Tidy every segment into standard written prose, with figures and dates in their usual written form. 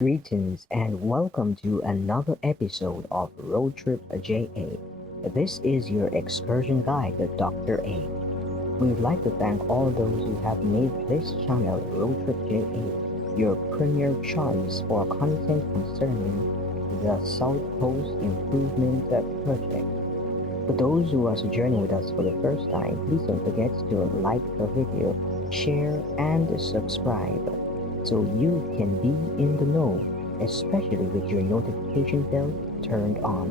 Greetings and welcome to another episode of RoadTripJa. This is your excursion guide, Dr. A. We would like to thank all those who have made this channel, RoadTripJa, your premier choice for content concerning the South Coast Improvement Project. For those who are joining with us for the first time, please don't forget to like the video, share, and subscribe so you can be in the know, especially with your notification bell turned on.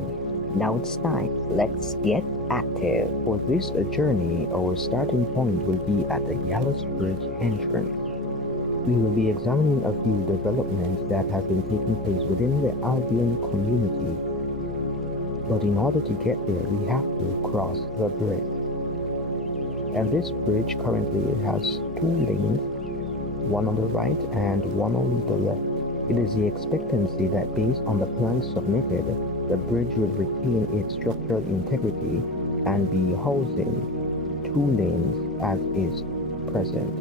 Now it's time, let's get active. For this journey, our starting point will be at the Yellows Bridge entrance. We will be examining a few developments that have been taking place within the Albion community. But in order to get there, we have to cross the bridge. And this bridge currently has two lanes, one on the right and one on the left. It is the expectancy that based on the plan submitted, the bridge will retain its structural integrity and be housing two lanes as is present.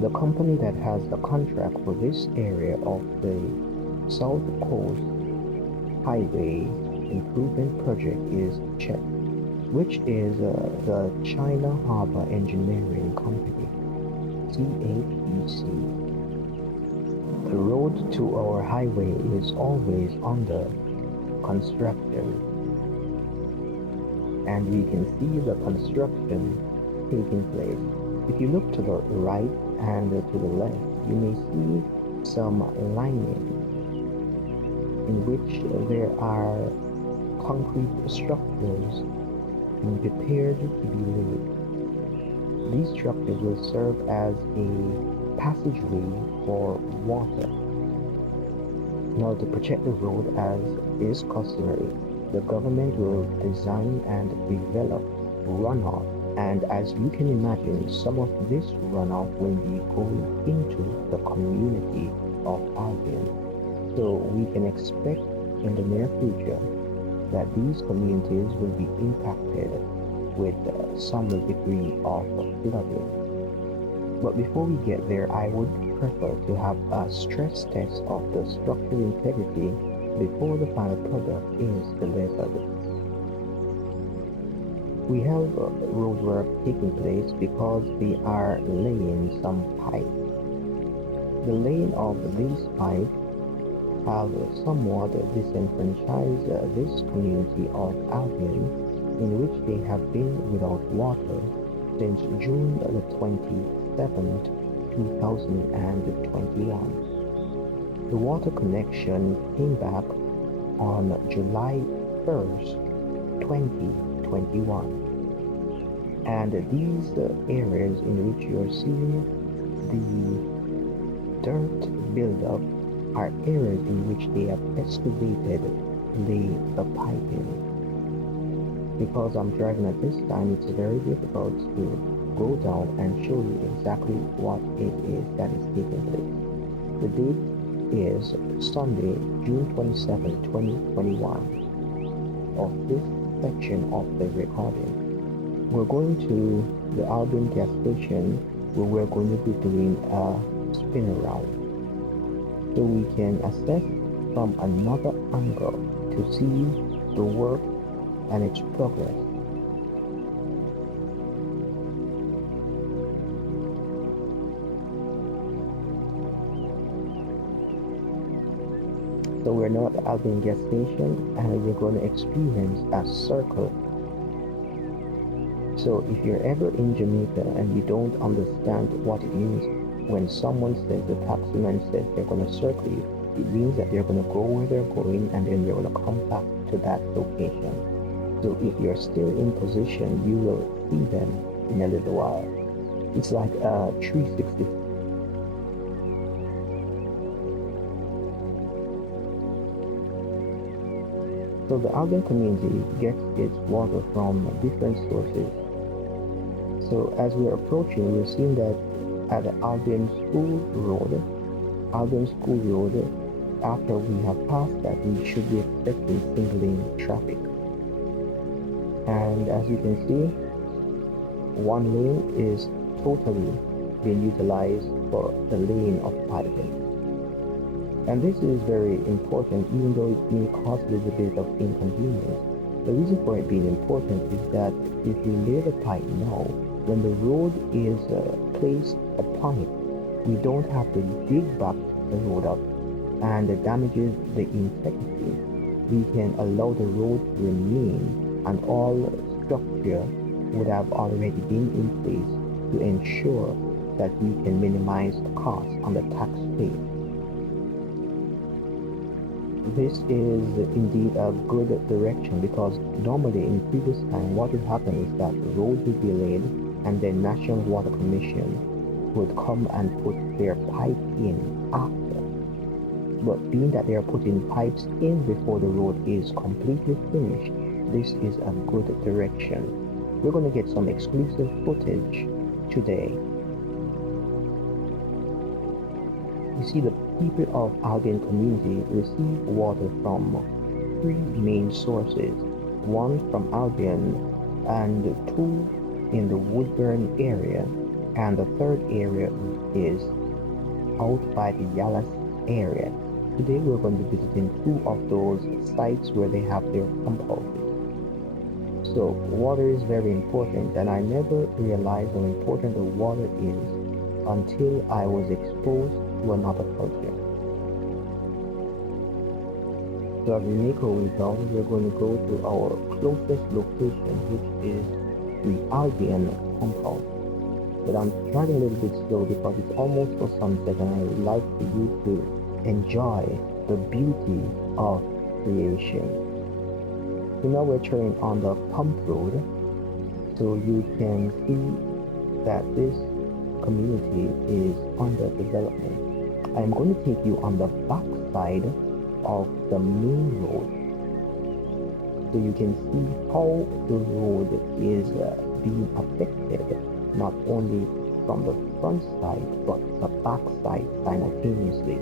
The company that has the contract for this area of the South Coast Highway Improvement Project is SCHIP, which is the China Harbor Engineering Company, CHEC. The road to our highway is always under construction, and we can see the construction taking place. If you look to the right and to the left, you may see some lining in which there are concrete structures being prepared to be laid. These structures will serve as a passageway for water. Now, to protect the road as is customary, the government will design and develop runoff, and as you can imagine, some of this runoff will be going into the community of Albion. So we can expect in the near future that these communities will be impacted with some degree of flooding. But before we get there, I would prefer to have a stress test of the structural integrity before the final product is delivered. We have roadwork taking place because they are laying some pipe. The laying of these pipes have somewhat disenfranchised this community of Albion, in which they have been without water since June the 27th, 2021. The water connection came back on July 1st, 2021. And these areas in which you are seeing the dirt buildup are areas in which they have excavated the piping. Because I'm driving at this time, it's very difficult to go down and show you exactly what it is that is taking place. The date is Sunday, June 27, 2021 of this section of the recording. We're going to the Albion gas station where we're going to be doing a spin around, so we can assess from another angle to see the work and its progress. So we're now at the Albion gas station and we're going to experience a circle. So if you're ever in Jamaica and you don't understand what it means, when someone says, the taximan says they're going to circle you, it means that they're going to go where they're going and then they're going to come back to that location. So if you're still in position, you will see them in a little while. It's like a 360. So the Albion community gets its water from different sources. So as we're approaching, we're seeing that at the Albion School Road, after we have passed that, we should be expecting single-lane traffic. And as you can see, one lane is totally been utilized for the laying of piping. And this is very important, even though it may cause a little bit of inconvenience. The reason for it being important is that if you lay the pipe now, when the road is placed upon it, we don't have to dig back the road up and it damages the integrity. We can allow the road to remain and all structure would have already been in place to ensure that we can minimize the cost on the taxpayer. This is indeed a good direction, because normally in previous time what would happen is that roads would be laid and then National Water Commission would come and put their pipe in after. But being that they are putting pipes in before the road is completely finished, this is a good direction. We're going to get some exclusive footage today. You see, the people of Albion community receive water from 3 main sources, one from Albion and 2 in the Woodburn area, and the third area is out by the Yalas area. Today we're going to be visiting 2 of those sites where they have their pump houses. So water is very important, and I never realized how important the water is until I was exposed to another culture. So as we make our way down, we're going to go to our closest location, which is the Albion compound. But I'm driving a little bit slow because it's almost for sunset, and I would like for you to enjoy the beauty of creation. So now we're turning on the pump road, so you can see that this community is under development. I'm going to take you on the back side of the main road, so you can see how the road is being affected, not only from the front side but the back side simultaneously.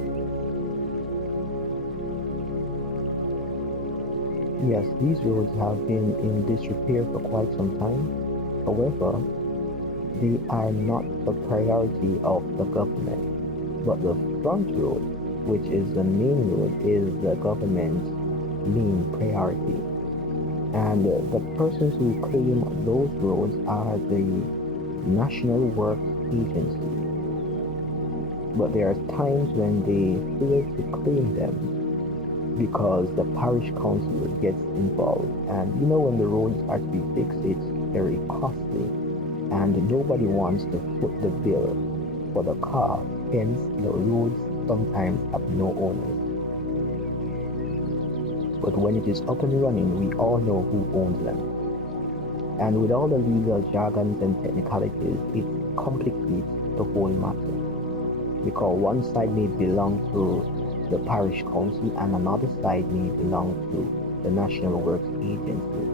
Yes, these roads have been in disrepair for quite some time. However, they are not the priority of the government, but the front road, which is the main road, is the government's main priority. And the persons who claim those roads are the National Works Agency. But there are times when they fail to claim them because the parish council gets involved. And you know, when the roads are to be fixed, it's very costly, and nobody wants to foot the bill for the cost. Hence, the roads sometimes have no owners. But when it is up and running, we all know who owns them. And with all the legal jargons and technicalities, it complicates the whole matter, because one side may belong to the parish council and another side may belong to the National Works Agency.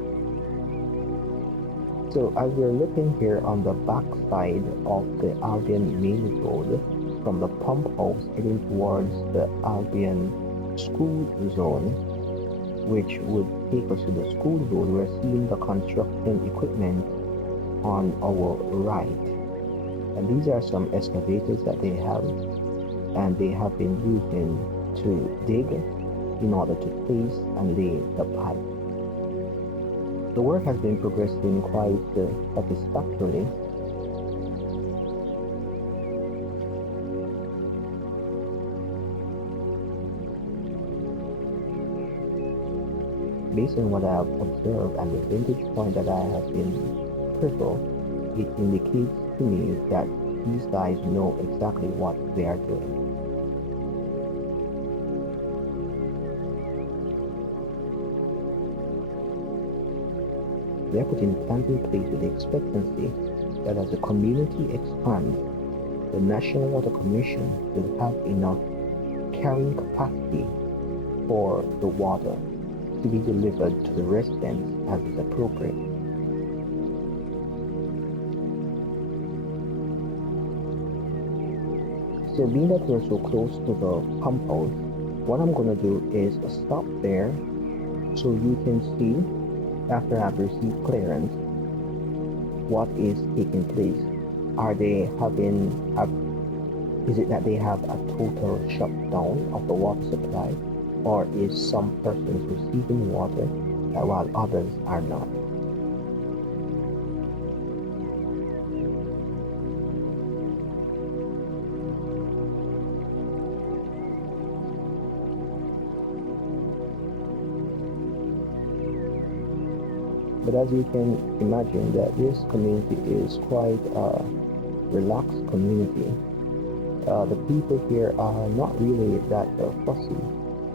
So as we're looking here on the back side of the Albion main road, from the pump house heading towards the Albion school zone, which would take us to the school road, we're seeing the construction equipment on our right. And these are some excavators that they have, and they have been using to dig in order to place and lay the pipe. The work has been progressing quite satisfactorily. Based on what I have observed and the vantage point that I have been critical, it indicates to me that these guys know exactly what they are doing. They are putting plans in place with the expectancy that as the community expands, the National Water Commission will have enough carrying capacity for the water to be delivered to the residents as is appropriate. So being that we're so close to the pump house, what I'm going to do is stop there so you can see, after I've received clearance, what is taking place. Are they having a, is it that they have a total shutdown of the water supply, or is some persons receiving water while others are not? But as you can imagine, that this community is quite a relaxed community. The people here are not really that fussy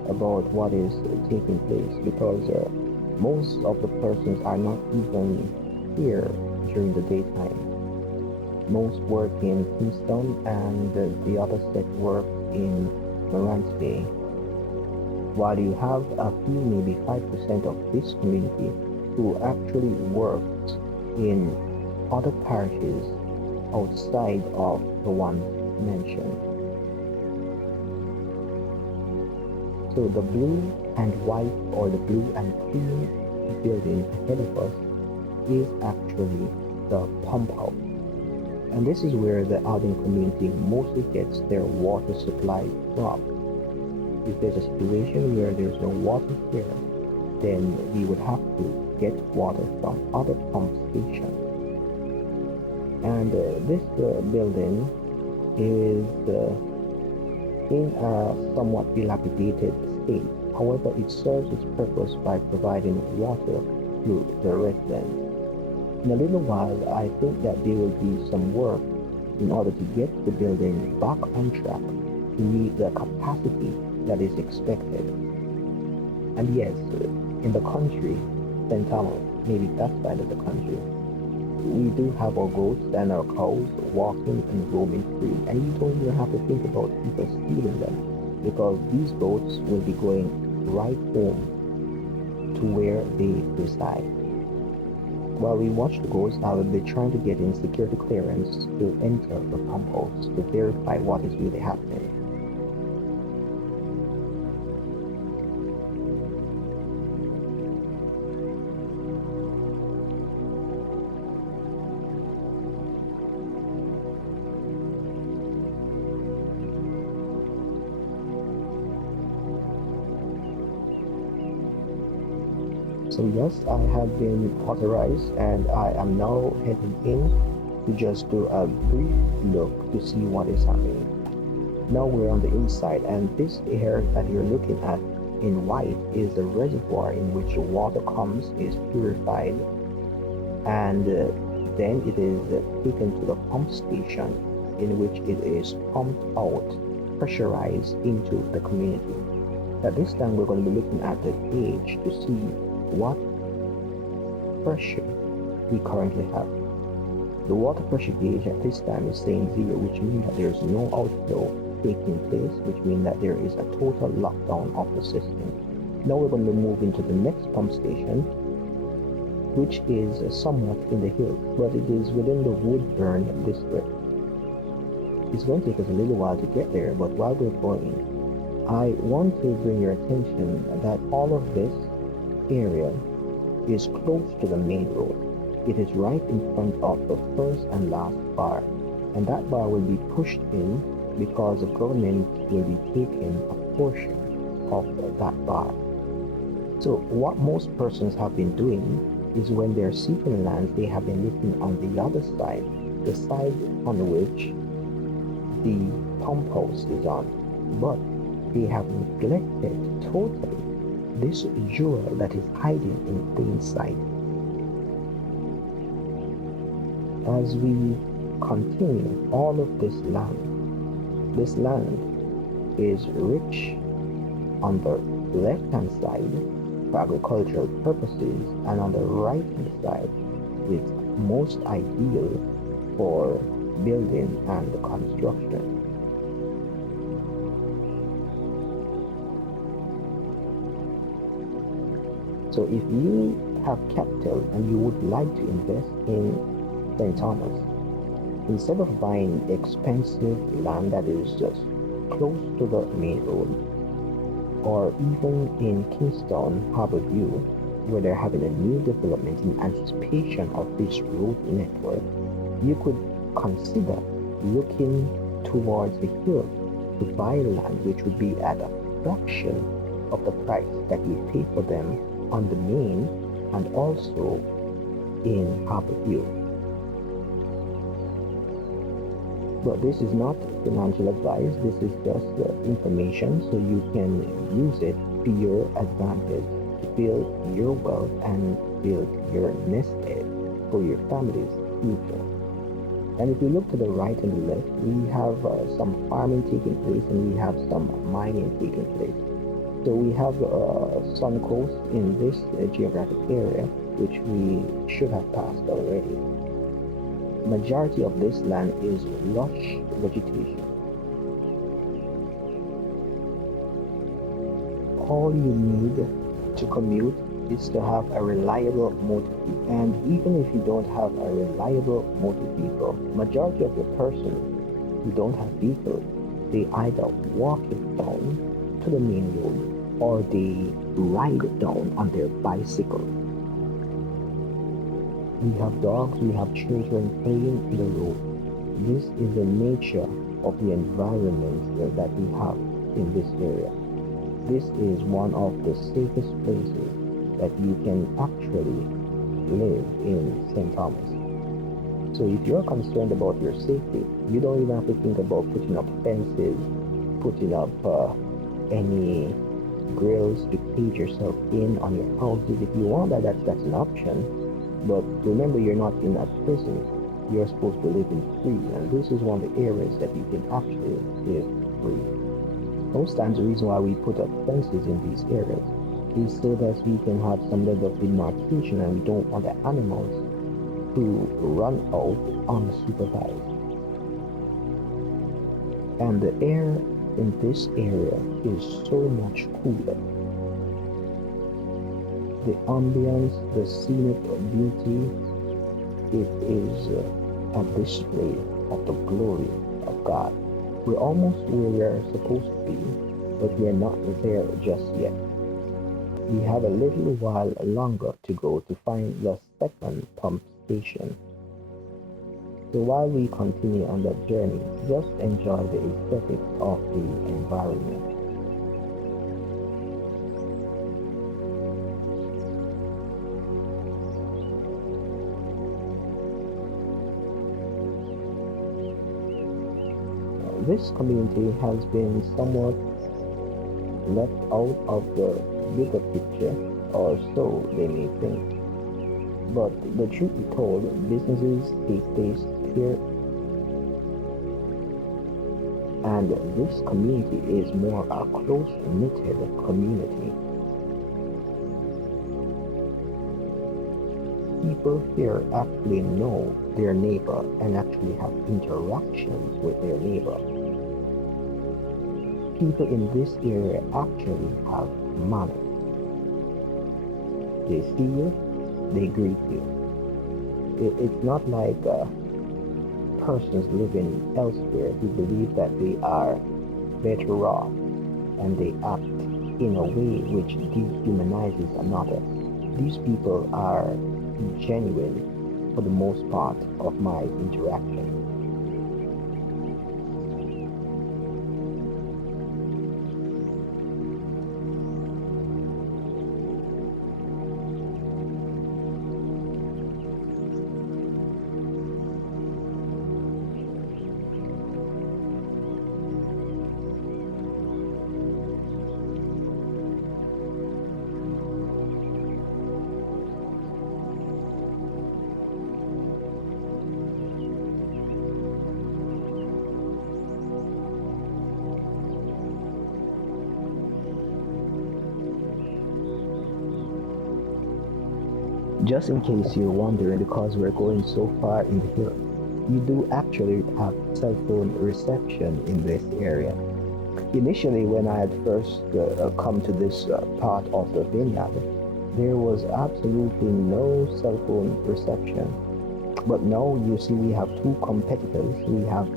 about what is taking place, because most of the persons are not even here during the daytime. Most work in Kingston, and the other set work in Morants Bay. While you have a few, maybe 5% of this community who actually worked in other parishes outside of the ones mentioned. So the blue and white, or the blue and green building ahead of us is actually the pump house. And this is where the Albion community mostly gets their water supply from. If there's a situation where there's no water here, then we would have to get water from other pump stations. And this building is in a somewhat dilapidated state. However, it serves its purpose by providing water to the residents. In a little while, I think that there will be some work in order to get the building back on track to meet the capacity that is expected. And yes, in the country, St. Thomas, maybe that side of the country, we do have our goats and our cows walking and roaming free, and you don't even have to think about people stealing them, because these goats will be going right home to where they reside. While we watch the goats, I will be trying to get in security clearance to enter the pump house to verify what is really happening. So yes, I have been authorized, and I am now heading in to just do a brief look to see what is happening. Now we're on the inside, and this area that you're looking at in white is the reservoir in which the water comes, is purified, and then it is taken to the pump station, in which it is pumped out, pressurized into the community. At this time, we're going to be looking at the gauge to see what pressure we currently have. The water pressure gauge at this time is saying 0, which means that there is no outflow taking place, which means that there is a total lockdown of the system. Now we're going to move into the next pump station, which is somewhat in the hills, but it is within the Woodburn district. It's going to take us a little while to get there, but while we're going, I want to bring your attention that all of this area is close to the main road. It is right in front of the first and last bar, and that bar will be pushed in because the government will be taking a portion of that bar. So what most persons have been doing is, when they're seeking lands, they have been looking on the other side, the side on which the pump house is on, but they have neglected totally this jewel that is hiding in plain sight. As we continue, all of this land is rich on the left-hand side for agricultural purposes, and on the right-hand side it's most ideal for building and construction. So if you have capital and you would like to invest in St. Thomas, instead of buying expensive land that is just close to the main road, or even in Kingston Harbour View, where they're having a new development in anticipation of this road network, you could consider looking towards the hill to buy land, which would be at a fraction of the price that we pay for them on the main and also in Harborview. But this is not financial advice, this is just information, so you can use it to your advantage to build your wealth and build your nest egg for your family's future. And if we look to the right and the left, we have some farming taking place and we have some mining taking place. So we have Sun Coast in this geographic area, which we should have passed already. Majority of this land is lush vegetation. All you need to commute is to have a reliable motor vehicle. And even if you don't have a reliable motor vehicle, majority of the persons who don't have vehicles, they either walk it down to the main road or they ride it down on their bicycle. We have dogs, we have children playing in the road. This is the nature of the environment that we have in this area. This is one of the safest places that you can actually live in St. Thomas. So if you're concerned about your safety, you don't even have to think about putting up fences, putting up any grills to cage yourself in on your houses. If you want that, that's an option. But remember, you're not in a prison. You're supposed to live in free, and this is one of the areas that you can actually live free. Most times the reason why we put up fences in these areas is so that we can have some level of demarcation, and we don't want the animals to run out unsupervised. And the air in this area is so much cooler. The ambience, the scenic beauty, it is a display of the glory of God. We're almost where we're supposed to be, but we're not there just yet. We have a little while longer to go to find the second pump station. So while we continue on that journey, just enjoy the aesthetics of the environment. This community has been somewhat left out of the bigger picture, or so they may think. But the truth be told, businesses take place here, and this community is more a close-knitted community. People here actually know their neighbor and actually have interactions with their neighbor. People in this area actually have manners. They see you, they greet you. It's not like persons living elsewhere who believe that they are better off and they act in a way which dehumanizes another. These people are genuine for the most part of my interaction. Just in case you're wondering, because we're going so far in the hill, you do actually have cell phone reception in this area. Initially, when I had first come to this part of the vineyard, there was absolutely no cell phone reception. But now you see we have two competitors. We have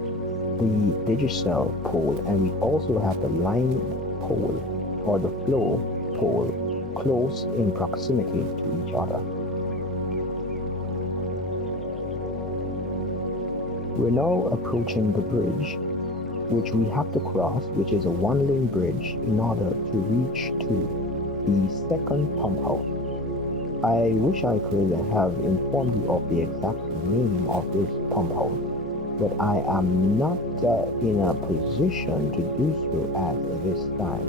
the digital pole and we also have the line pole or the flow pole close in proximity to each other. We're now approaching the bridge, which we have to cross, which is a one-lane bridge, in order to reach to the second pump house. I wish I could have informed you of the exact name of this pump house, but I am not in a position to do so at this time.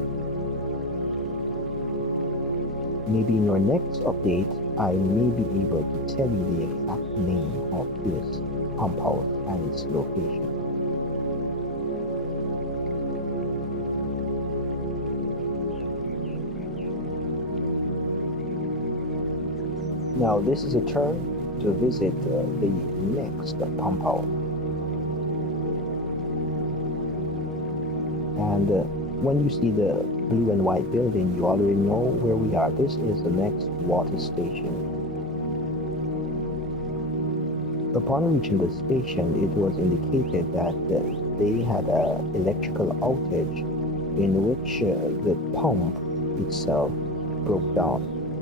Maybe in your next update, I may be able to tell you the exact name of this pump house and its location. Now this is a turn to visit the next pump house. And when you see the blue and white building, you already know where we are. This is the next water station. Upon reaching the station, it was indicated that they had an electrical outage in which the pump itself broke down,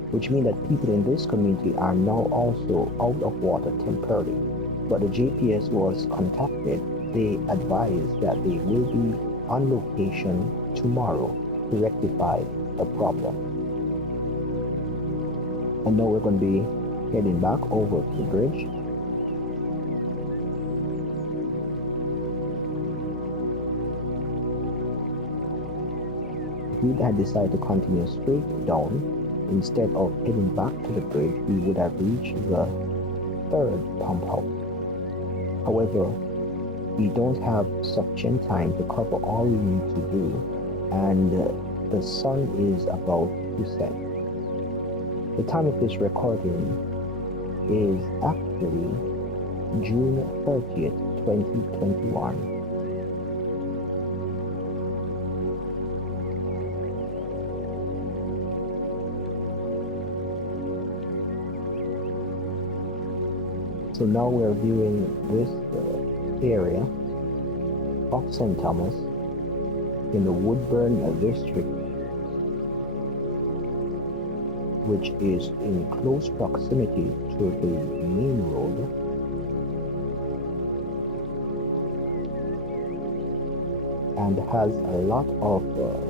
which means that people in this community are now also out of water temporarily. But the JPS was contacted. They advised that they will be on location tomorrow to rectify the problem. And now we're going to be heading back over to the bridge. If we had decided to continue straight down, instead of heading back to the bridge, we would have reached the third pump house. However, we don't have sufficient time to cover all we need to do, and the sun is about to set. The time of this recording is actually June 30th, 2021. So now we're viewing this area of St. Thomas in the Woodburn district, which is in close proximity to the main road. And has a lot of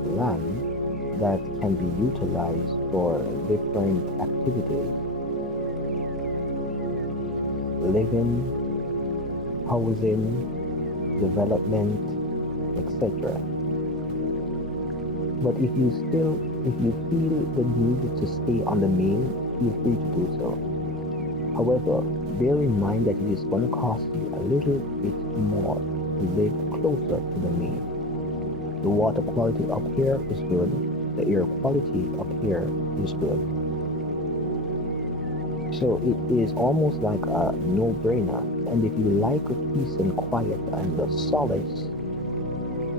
land that can be utilized for different activities. Living, housing, development, etc. But if you feel the need to stay on the main, feel free to do so. However, bear in mind that it is going to cost you a little bit more to live closer to the main. The water quality up here is good. The air quality up here is good. So it is almost like a no-brainer. And if you like the peace and quiet and the solace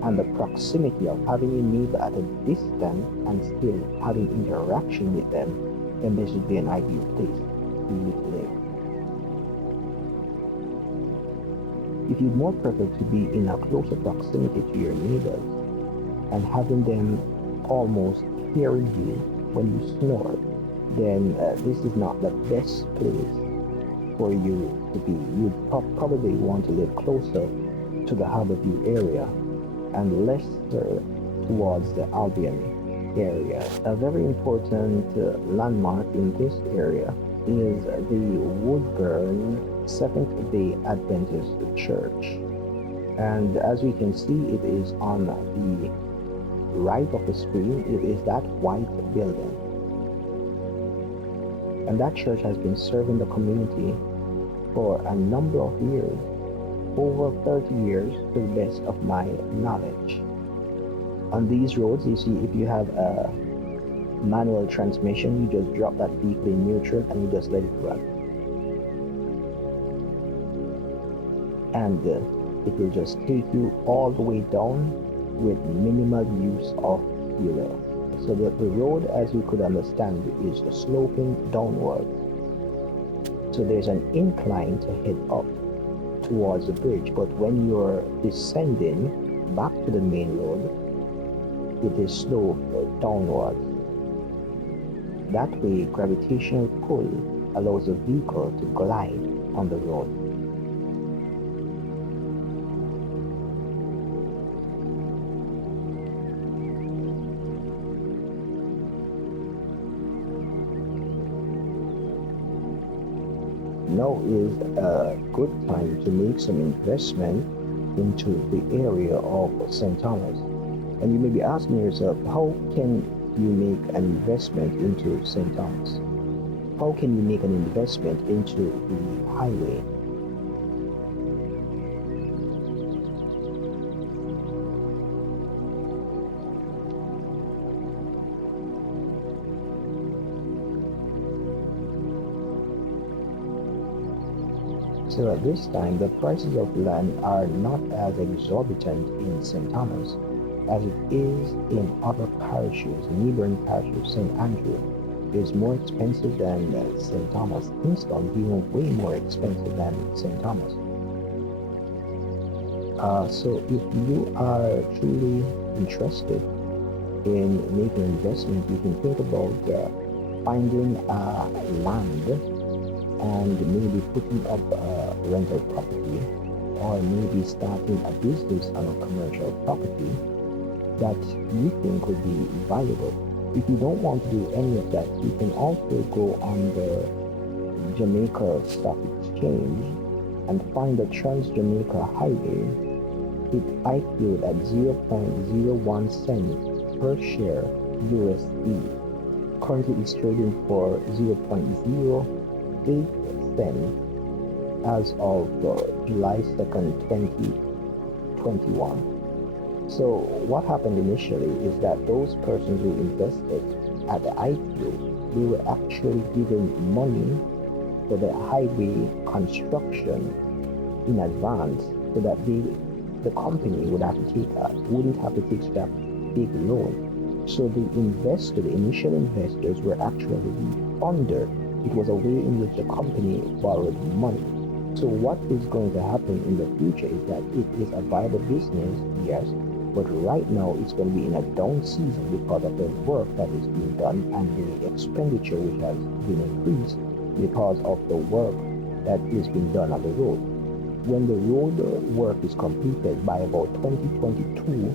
and the proximity of having a neighbor at a distance and still having interaction with them, then this would be an ideal place for you to live. If you'd more prefer to be in a closer proximity to your neighbors and having them almost hearing you when you snore, then this is not the best place for you to be. You'd probably want to live closer to the Harborview area and less towards the Albion area. A very important landmark in this area is the Woodburn Seventh-day Adventist Church. And as we can see, it is on the right of the screen. It is that white building. And that church has been serving the community for a number of years, over 30 years to the best of my knowledge. On these roads, you see, if you have a manual transmission, you just drop that vehicle in neutral and you just let it run. And it will just take you all the way down with minimal use of fuel. So that the road, as you could understand, is sloping downwards. So there's an incline to head up towards the bridge, but when you're descending back to the main road, it is sloped downwards. That way, gravitational pull allows the vehicle to glide on the road. now is a good time to make some investment into the area of St. Thomas. And you may be asking yourself, how can you make an investment into St. Thomas? How can you make an investment into the highway? So at this time, the prices of land are not as exorbitant in St. Thomas as it is in other parishes. Neighboring parish St. Andrew is more expensive than St. Thomas. Kingston even way more expensive than St. Thomas. So if you are truly interested in making an investment, you can think about finding land and maybe putting up a rental property, or maybe starting a business on a commercial property that you think would be valuable. If you don't want to do any of that, you can also go on the Jamaica Stock Exchange and find the Trans-Jamaica Highway. It IQ'd at 0.01 cents per share USD. Currently it's trading for 0.08 cents as of July 2nd, 2021. So what happened initially is that those persons who invested at the IPO, they were actually given money for the highway construction in advance, so that the company wouldn't have to take that big loan. So the initial investors were actually refunded. It was a way in which the company borrowed money. So what is going to happen in the future is that it is a viable business, yes, but right now it's going to be in a down season because of the work that is being done and the expenditure which has been increased because of the work that is being done on the road. When the road work is completed by about 2022,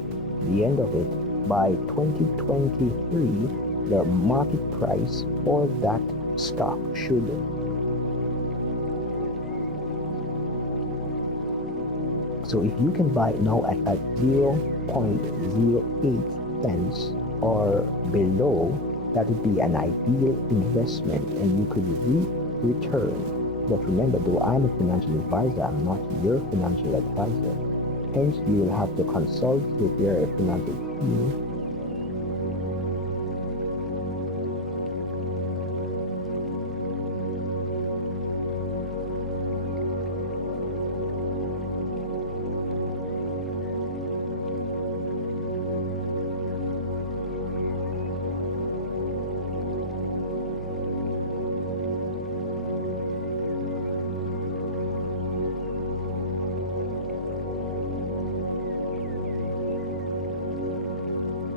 the end of it, by 2023, the market price for that stock should so if you can buy it now at 0.08 cents or below, that would be an ideal investment and you could return. But remember, though, I'm a financial advisor, I'm not your financial advisor. Hence, you will have to consult with your financial team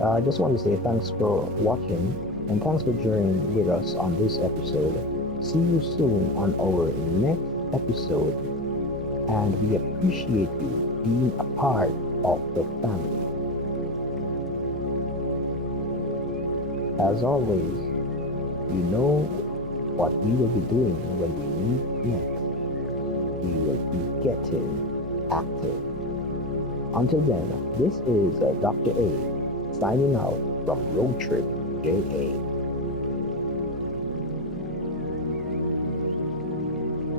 I just want to say thanks for watching and thanks for joining with us on this episode. See you soon on our next episode, and we appreciate you being a part of the family. As always, you know what we will be doing when we meet next. We will be getting active. Until then, this is Dr. A signing out from RoadTripJa.